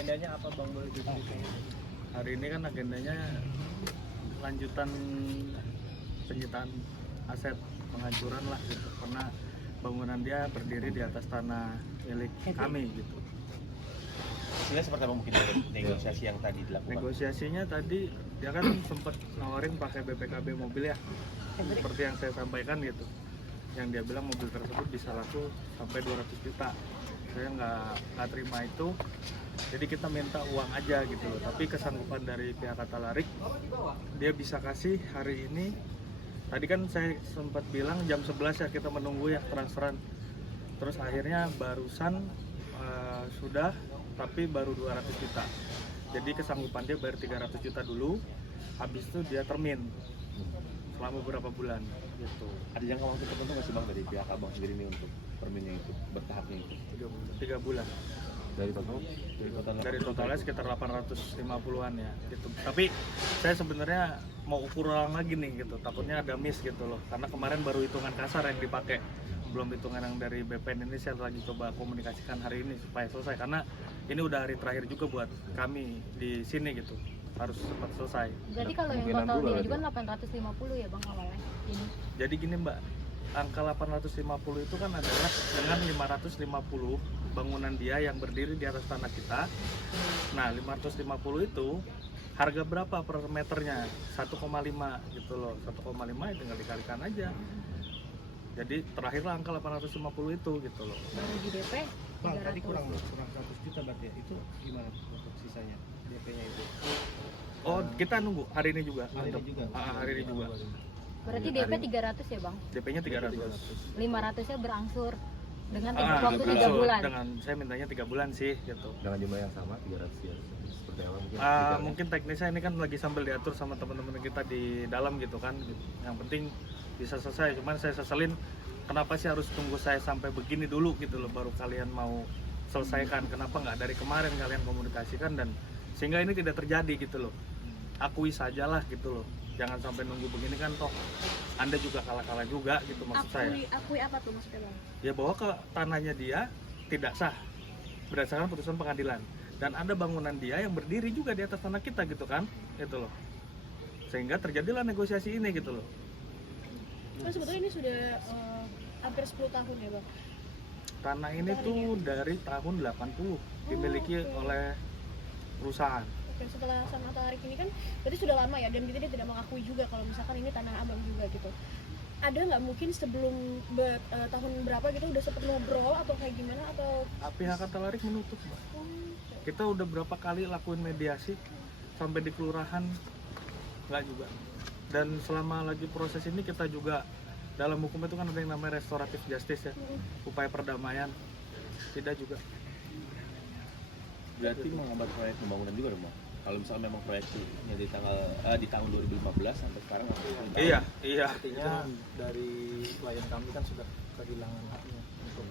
agendanya apa Bang, boleh diceritain? Hari ini kan agendanya lanjutan penyitaan aset, penghancuran lah gitu, karena bangunan dia berdiri di atas tanah milik kami gitu. Hasilnya seperti apa mungkin dari negosiasi yang tadi dilakukan? Negosiasinya tadi dia kan sempat nawarin pakai BPKB mobil ya, seperti yang saya sampaikan gitu. Yang dia bilang mobil tersebut bisa laku sampai 200 juta. Saya nggak terima itu, jadi kita minta uang aja gitu loh. Tapi kesanggupan dari pihak Katalarik, dia bisa kasih hari ini. Tadi kan saya sempat bilang jam 11 ya kita menunggu ya transferan. Terus akhirnya barusan sudah, tapi baru 200 juta. Jadi kesanggupan dia bayar 300 juta dulu, habis itu dia termin selama beberapa bulan gitu. Ada jangka waktu tertentu nggak sih Bang dari pihak Abang sendiri nih untuk terminnya itu, bertahapnya itu? 3 bulan. Dari total? Dari totalnya sekitar 850-an ya gitu. Tapi saya sebenarnya mau ukur ulang lagi nih gitu, takutnya ada miss gitu loh. Karena kemarin baru hitungan kasar yang dipakai, belum hitungan yang dari BPN. Ini saya lagi coba komunikasikan hari ini supaya selesai, karena ini udah hari terakhir juga buat kami di sini gitu, harus cepat selesai. Berarti kalau yang total diajukan 850 ya Bang awalnya ini? Jadi gini Mbak, angka 850 itu kan adalah dengan 550 bangunan dia yang berdiri di atas tanah kita. Nah 550 itu harga berapa per meternya? 1,5 gitu loh. 1,5 ya tinggal dikalikan aja. Jadi terakhirlah angka 850 itu gitu loh. Baru di DP Bang, tadi 300. kurang 100 juta berarti ya. Itu gimana untuk sisanya DP-nya itu? Oh, kita nunggu hari ini juga. Hari ini juga? Hari ini juga. Berarti DP 300 ya Bang? DP-nya 300. 500-nya berangsur dengan Ah, waktu 3 betul. bulan. Dengan saya mintanya 3 bulan sih gitu. Dengan jumlah yang sama 300 ya, seperti apa mungkin? Mungkin teknisnya ini kan lagi sambil diatur sama teman-teman kita di dalam gitu kan. Yang penting bisa selesai. Cuman saya seselin kenapa sih harus tunggu saya sampai begini dulu gitu loh baru kalian mau selesaikan. Kenapa nggak dari kemarin kalian komunikasikan, dan sehingga ini tidak terjadi gitu loh. Akui sajalah gitu loh. Jangan sampai nunggu begini kan, toh Anda juga kalah-kalah juga gitu maksud saya. Akui apa tuh maksudnya Bang? Ya bahwa ke tanahnya dia tidak sah berdasarkan putusan pengadilan, dan ada bangunan dia yang berdiri juga di atas tanah kita gitu kan, gitu loh. Sehingga terjadilah negosiasi ini gitu loh. Kan sebetulnya ini sudah hampir 10 tahun ya Bang? Tanah ini tuh dari tahun 80 dimiliki oleh perusahaan. Oke, setelah sama Tarik ini kan berarti sudah lama ya, dan dia tidak mengakui juga kalau misalkan ini tanah Abang juga gitu. Ada nggak mungkin sebelum tahun berapa gitu udah sempet ngobrol atau kayak gimana, atau Pihak Katalarik menutup, Mbak. Kita udah berapa kali lakuin mediasi sampai di kelurahan, nggak juga. Dan selama lagi proses ini kita juga dalam hukum itu kan ada yang namanya restoratif justice ya, upaya perdamaian, tidak juga. Berarti menghambat proyek pembangunan juga dong Bang? Kalau misalnya memang proyeknya di tahun 2015 sampai sekarang Iya. Artinya dari klien kami kan sudah kehilangan haknya untuk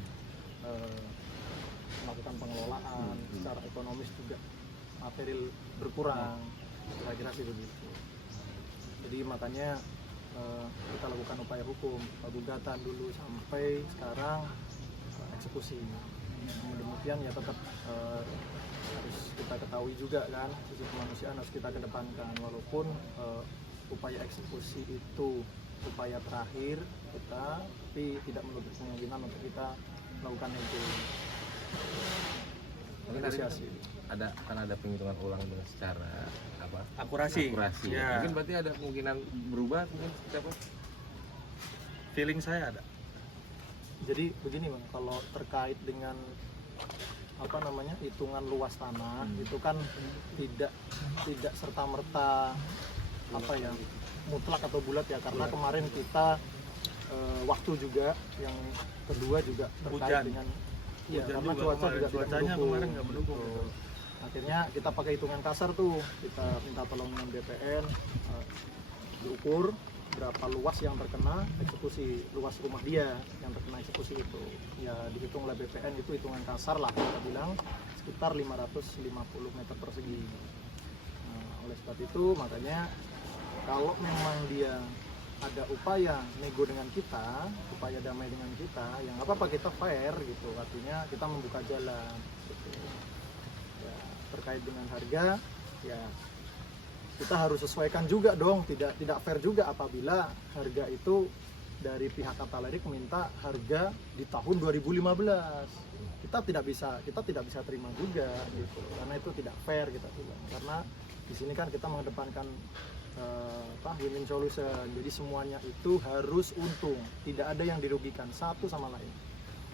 melakukan pengelolaan, secara ekonomis juga material berkurang, saya kira sih begitu. Jadi makanya kita lakukan upaya hukum, gugatan dulu sampai sekarang eksekusi. Namun demikian ya tetap harus kita ketahui juga kan, sisi kemanusiaan harus kita kedepankan, walaupun upaya eksekusi itu upaya terakhir kita, tapi tidak menutup kemungkinan untuk kita melakukan negosiasi. Ada penghitungan ulang dengan secara apa? Akurasi. Ya. Mungkin berarti ada kemungkinan berubah mungkin seperti apa? Feeling saya ada. Jadi begini Bang, kalau terkait dengan hitungan luas tanah itu kan tidak serta merta mutlak atau bulat ya, karena kemarin kita waktu juga yang kedua juga terkait Hujan. dengan juga karena cuaca kemarin. juga Cuacanya tidak mendukung. kemarin nggak mendukung. Gitu. Akhirnya kita pakai hitungan kasar tuh, kita minta tolong dengan BPN diukur berapa luas yang terkena eksekusi, luas rumah dia yang terkena eksekusi itu ya dihitung oleh BPN, itu hitungan kasar lah kita bilang sekitar 550 meter persegi. Oleh sebab itu makanya kalau memang dia ada upaya nego dengan kita, upaya damai dengan kita, yang apa-apa kita fair gitu, artinya kita membuka jalan gitu. Ya, terkait dengan harga, ya kita harus sesuaikan juga dong. Tidak fair juga apabila harga itu dari pihak Katalarik meminta harga di tahun 2015. Kita tidak bisa terima juga gitu, karena itu tidak fair kita bilang. Karena di sini kan kita mengedepankan win-win solution, jadi semuanya itu harus untung, tidak ada yang dirugikan satu sama lain.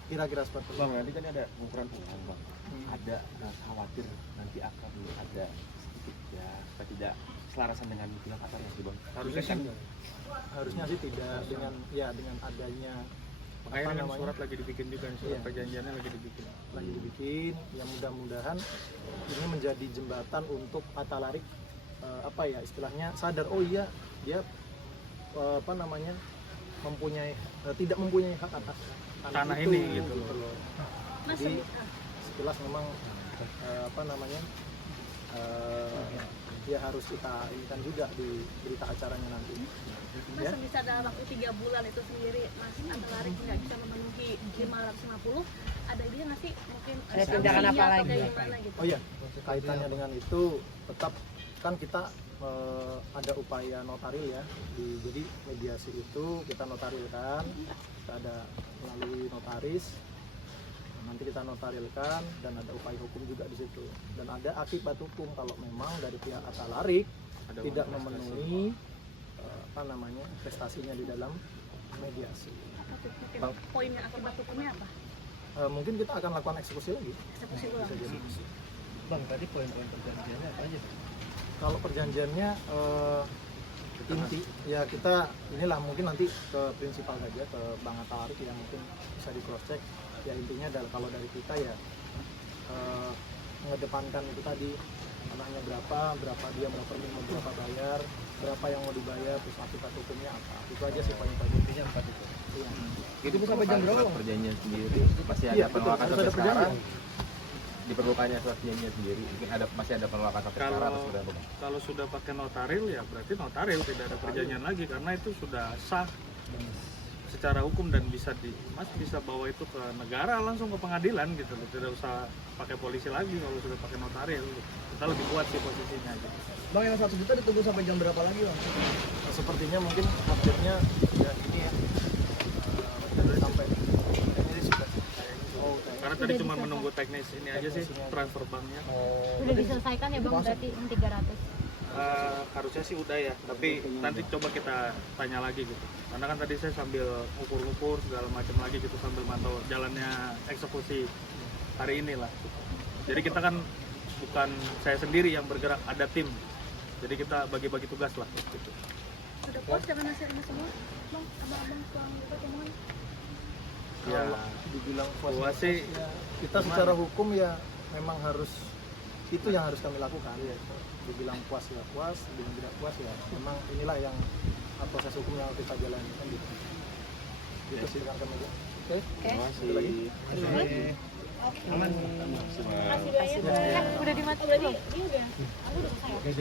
Kira-kira seperti itu. Bang, nanti kan ada ukuran ulang bang. Ada khawatir nanti akan ada sedikit ya, supaya tidak selarasan dengan pihak Qatar ya sih bang. Harusnya kan Harusnya sih tidak dengan adanya makanya kan namanya? surat lagi dibikin juga, surat Iya. perjanjiannya lagi dibikin. lagi dibikin, yang mudah-mudahan ini menjadi jembatan untuk Katalarik istilahnya sadar, oh iya dia tidak mempunyai hak atas Tanah itu, ini gitu loh. Mas, Jadi sekilas memang ya harus kita inikan juga di berita acaranya nanti. Mas, bisa dalam waktu 3 bulan itu sendiri Mas Katalarik nggak bisa memenuhi 550, ada ide nggak sih mungkin tindakan apa sanksinya atau lagi? kayak gimana gitu? Oh iya, kaitannya dengan itu tetap kan kita ada upaya notaril ya, jadi mediasi itu kita notarilkan, kita ada melalui notaris, nanti kita notarilkan dan ada upaya hukum juga di situ, dan ada akibat hukum kalau memang dari pihak Katalarik Ada tidak uang memenuhi prestasinya di dalam mediasi. Apa tuh mungkin poinnya akibat hukumnya apa? Mungkin kita akan lakukan eksekusi lagi. Eksekusi ulang. Bisa jadi. Bang, tadi poin-poin perjanjiannya apa aja? Kalau perjanjiannya inti ya kita inilah mungkin nanti ke prinsipal saja, ke Bang Katalarik ya, mungkin bisa di cross check ya. Intinya adalah kalau dari kita ya mengedepankan itu tadi, anaknya berapa dia mau terima, berapa bayar, berapa yang mau dibayar, terus akibat hukumnya apa, itu aja sih paling tadi. Intinya 4 itu. Iya. Itu sampai jam berapa perjanjian sendiri? Pasti ada Iya, betul, penolakan harus sampai ada sekarang. perjanjian. Diperlukannya surat perjanjian sendiri. Mungkin masih ada penolakan sampai Kalau- sekarang atau sudah apa bang? Kalau sudah pakai notaril ya berarti notaril, tidak ada perjanjian lagi karena itu sudah sah secara hukum dan Mas bisa bawa itu ke negara, langsung ke pengadilan gitu loh, tidak usah pakai polisi lagi kalau sudah pakai notaril gitu. Kita lebih kuat sih posisinya gitu. Bang, yang 1 juta ditunggu sampai jam berapa lagi bang? Nah, sepertinya mungkin update-nya ya ini ya, sampai ini sudah Karena tadi cuma menunggu teknis ini aja sih, transfer banknya. Udah diselesaikan ya bang, berarti yang 300. Harusnya sih udah ya, tapi nanti coba kita tanya lagi gitu. Karena kan tadi saya sambil ngukur-ngukur segala macam lagi gitu, sambil mantau jalannya eksekusi hari ini lah. Jadi kita kan bukan saya sendiri yang bergerak, ada tim. Jadi kita bagi-bagi tugas lah gitu. Udah puas dengan hasilnya semua? Bang, abang-abang pulang juga temuan. Ya, dibilang puas sih ya, kita secara hukum ya memang harus, itu yang harus kami lakukan ya. Dibilang puas ya puas, dibilang tidak puas ya memang inilah yang proses hukum yang kita jalani kan gitu. Itu sih dengan kami. Oke. Terima kasih. Ada lagi? Makasih banyak. Ya, ya. Udah dimatiin Berarti belum? ini udah, aku udah selesai.